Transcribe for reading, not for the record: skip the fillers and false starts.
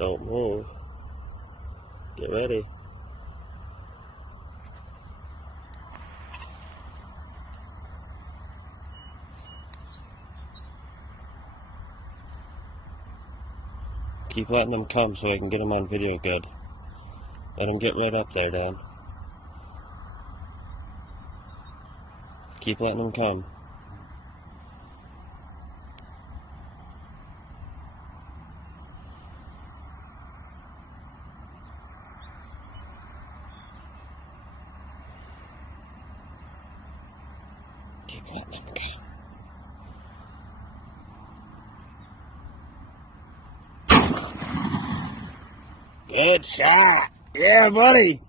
Don't move. Get ready. Keep letting them come so I can get them on video good. Let them get right up there, Dan. Keep letting them come. Keep letting them come. Good shot. Yeah, buddy.